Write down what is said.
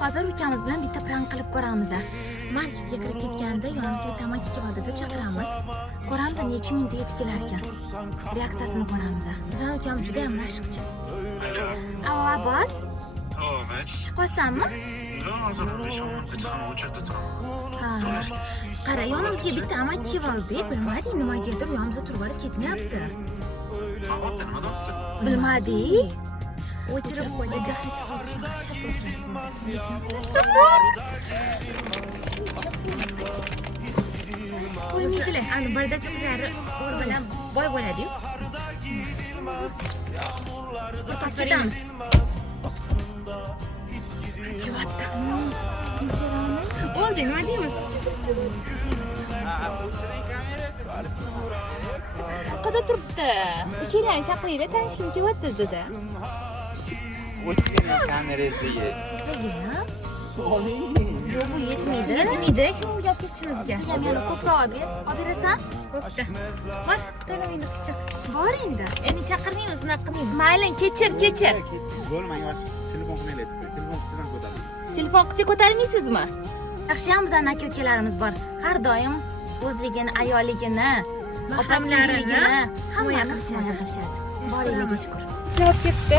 Hozir ukamiz bilan bitta prank qilib ko'ramiz. Marketga kirib ketganda yonimizga tamaki keladi deb chaqiramiz. Ko'ramiz necha minutda yetib kelar ekan. Reaksiyasini ko'ramiz. Bizning ukamiz juda ham rashkchi. Alo, boss. Chiqasanmi? Yo'q, hozir 5-10 minutda chiqaman, o'chirda turaman. Ha. Qara, yonimizga bitta amaki keldi, bilmadik nimagadir yonimizga turib olib ketmayapti. Nima deyapti? Bilmadik. O'chirib qo'ydi, jahli chiqsa hozir shart o'chiradi. Qo'ymaydilar. Ani bardachi qizlari o'g'il bilan boy bo'ladi-yu. Ketamiz. Ketyapti. Bo'ldi, nima deymiz? Qayerda turibdi? Keling, chaqiringlar, tanishgim kelyapti dedi. O'tgan kamerasiga. Yo'q, bu yetmaydi. Yetmaydi, sen gap ketishimizga. Sen meni ko'proq olib berasan? Bo'pti. Bor, to'lamaydi pichoq. Bor endi. Endi chaqirmaymiz, unaqa qilmaymiz. Mayli, kechir. Bo'lmang, telefon qilaylik. Telefon sizdan ko'taring. Telefon qilsa ko'tarmaysizmi? Yaxshiyam bizning aka-ukalarimiz bor. Har doim o'zligini, ayolligini, opasiligini himoya qilishadi. Boriga shukr. Javob ketdi.